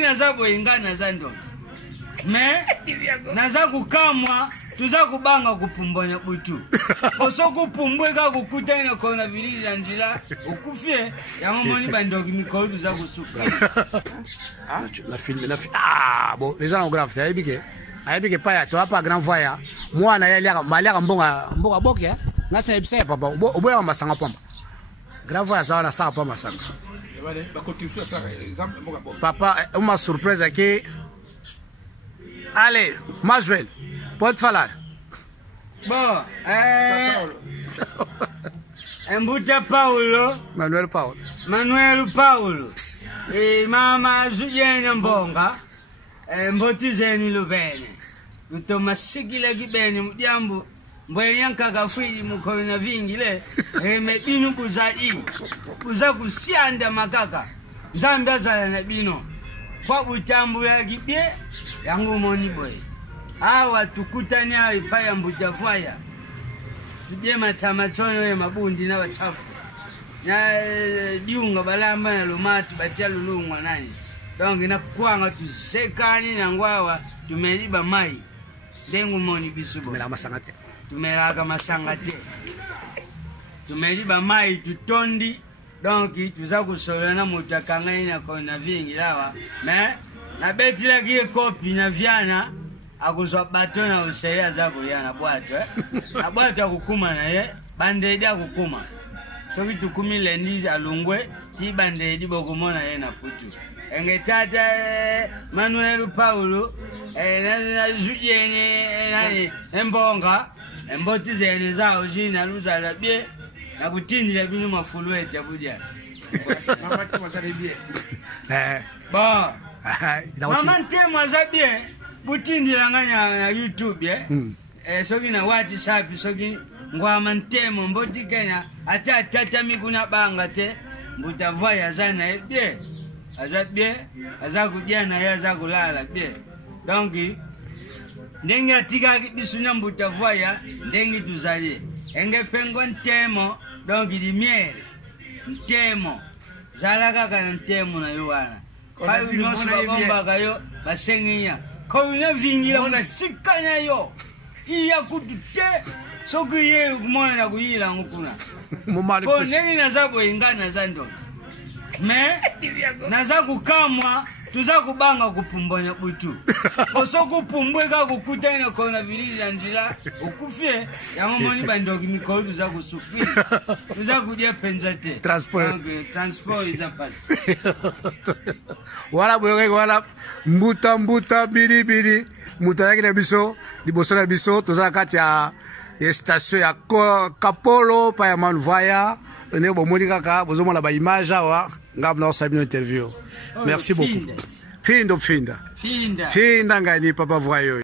naza boingana za ndoto me naza kukamwa tuza kubanga kupumbonya butu oso kupumbweka kukutana kona vilili ndila ukufie ya momoni bandoki mikolo tuza kusuka bon les gens ont grave ça ayebike pa ya to apa grand voya mwana ya liaka maliaka mbonga boke ngasa ebisa papa oboya masanga pamba grand voya ça na ça pas masanga papa uma surprise aqui. Allez, Maswell, pode falar. Bom, Mbuta Paulo. Manuel Paulo. E mama Juliana Mbonga. Mbotizeni lubene. Utoma sigila gibeni mjambo. Mbwenyanka kafiri mukona vingi le. Medinu buzai. Buza kusianda makaka. Nzanda zala na bino. Kwa butambu ya gibye yangu moni boy. Hawa tukutani hawa ipaya mbutafaya. Tujie matamatono ya mabundi na wachafu. Na diunga balamba na lumatu batia lulungwa nani. Dongi na kukuanga tusekani na ngwawa tumeliba mai. Dengu moni bisubo. Tumelaga masangate. Tumeliba mai tutondi. Donc tuza kusola na mutakangani na kona vingi lawa me na beti la kie kopi na vyana akuzwa batona useya zako yana bwato na bwato akukuma na ye bandedi akukuma so kitu kumile ndizi alungwe ti bandedi bokumona ye na putu engetata Manuel Paulo na Julienne nani Mbonga mboti zene zao jina luzala bie na kutindila binu mafuluete buja mama temo zabie ba mama temo zabie butindila nganya na YouTube soki na WhatsApp soki ngwa mantemo mboti kenya ata tata mikuna banga te mbutavaya zana bie azabie azakujana ya zakulala bie donki ndengi atika bisuna mbutavaya ndengi tuzalie enge pengo ntemo donki di miere ntemo zalaka kana ntemo na yuwana kayo nyoso babomba kayo basenginya kayo na vingira musikanya yo iya kutute soku ye kumona na kuyila ngukuna ko neni nazabo ingana za ndoto me naza kukamwa tuza kubanga kupumbonya butu oso kupumbweka kukutana kona vilili ndila ukufie ya momoni bandoki mikolo tuza kusufiri tuza kudia penzate transport iza pasi wala boyoke wala mbuta bidi muta yaki na biso liboso na biso tuza kati ya station ya Kapolo pa ya Manuvaya ne bomoni kaka bozomona ba image awa ngabna osabino interview. Merci beaucoup. Finda ngani papa voyo.